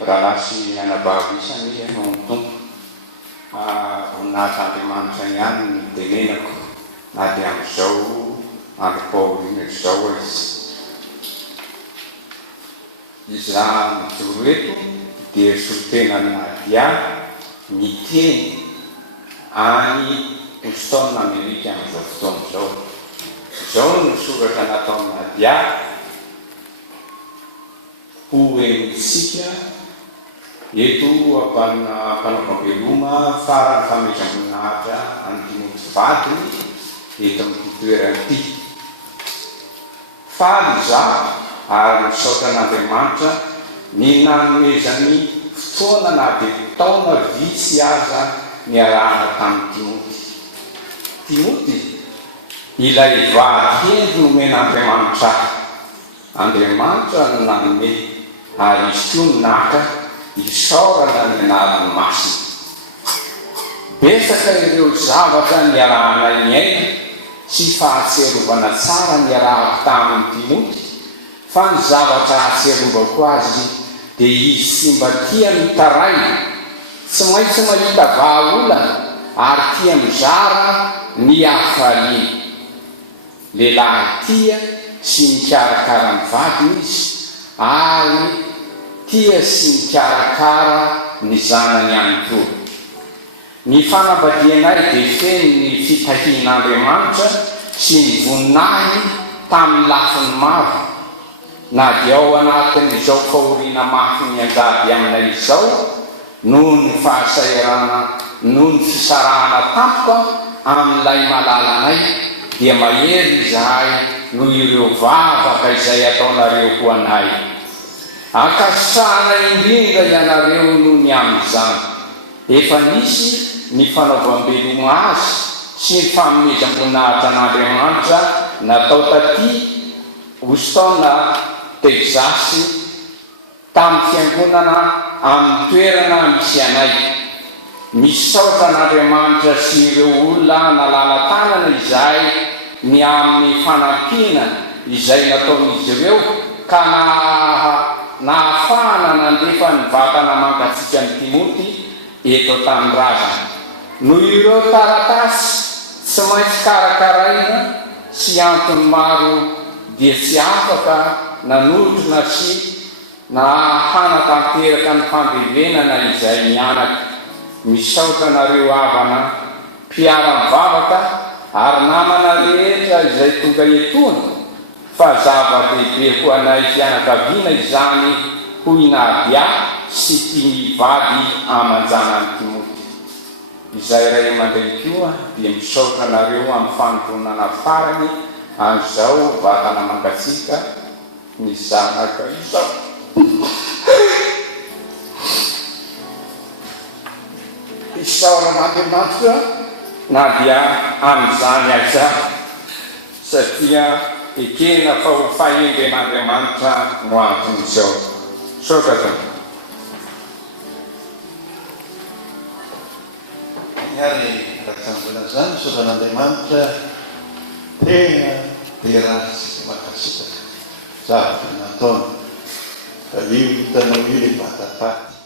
ralasy anabavisa ny ianao ny tompo voninahitra Andriamanitra ihany ny tenenako na dia amin'izao andro Paoly izao izy raha mijoro eto dia solitenana dia miteny any Houston Amerika amin'izao fotoana izao. Izao no soratra nataona dia ho enitsika eto ampanao-pambeloma farany fametra-boninahitra any Timoty vadiny eto amin'ny toerana ity. Faly izaho ary misaotra an'Andriamanitra ny nanomezany fotoana na dia taona vitsy aza niarahana tamin'ny Timoty. Ilay vady nomen'Andriamanitra Andriamanitra no nanome ary izy koa naka isaorana ny anarany masina. Betsaka ireo zavatra niarahana ny aina sy fahatsiarovana tsara niarahako tamin'ny Timoty, fa ny zavatra ahatsiarovako azy dia izy sy mba tia mitaray, tsy maintsy mahita vahaolana ary tia mizara ny hafaliana. Lehilahy tia sy mikarakara ny vadiny izy ary tia sy mikarakara ny zanany ihany koa. Ny fanambadianay dia feno ny fitahian'Andriamanitra sy ny voninahy tamin'ny lafiny maro, na dia ao anatin'izao fahoriana mafy mianjady aminay izao noho ny fahasairana noho ny fisarahana tampoka amin'ilay malalanay, dia mahery izahay noho ireo vavaka izay ataonareo ho anay. Akasana indrindra ianareo noho ny amin'izany. Efa nisy ny fanaovam-beloma azy sy ny fanomezam-boninahitra an'Andriamanitra natao taty Houston, Texas, tamin'ny fiangonana amin'ny toerana misy anay. Misaotra an'Andriamanitra sy ireo olona nalala tanana izahay ny amin'ny fanampiana izay nataon'izy ireo ka nahafahana nandefa ny vatana mangatsika ny Timoty eto tamin'ny razana. Noho ireo taratasy tsy maintsy karakaraina sy antony maro dia tsy afaka nanontrona sy hanatanteraka ny fambevenana izay mianaka. Misaotra nareo havana mpiara-mivavaka ary namana rehetra izay tonga etoana, fa zava-dehibe ho anay fianakaviana izany ho inadia sy tia mivady amanjanany Timoty. Izay ray aman-dreny koa dia misaotra nareo amin'ny fanontolonana farany an'izao vatana mangatsika ny zanaka izao. Isaoran'Andriamanitra na dia amin'izany aza satria ekena fa ho fahendren'Andriamanitra no anton'izao. Saotra tompoko. Ary rahasambola zany saotran'Andriamanitra tena dia raha sy makasitaka zavatra nataony. Io hitanao io le vatapaty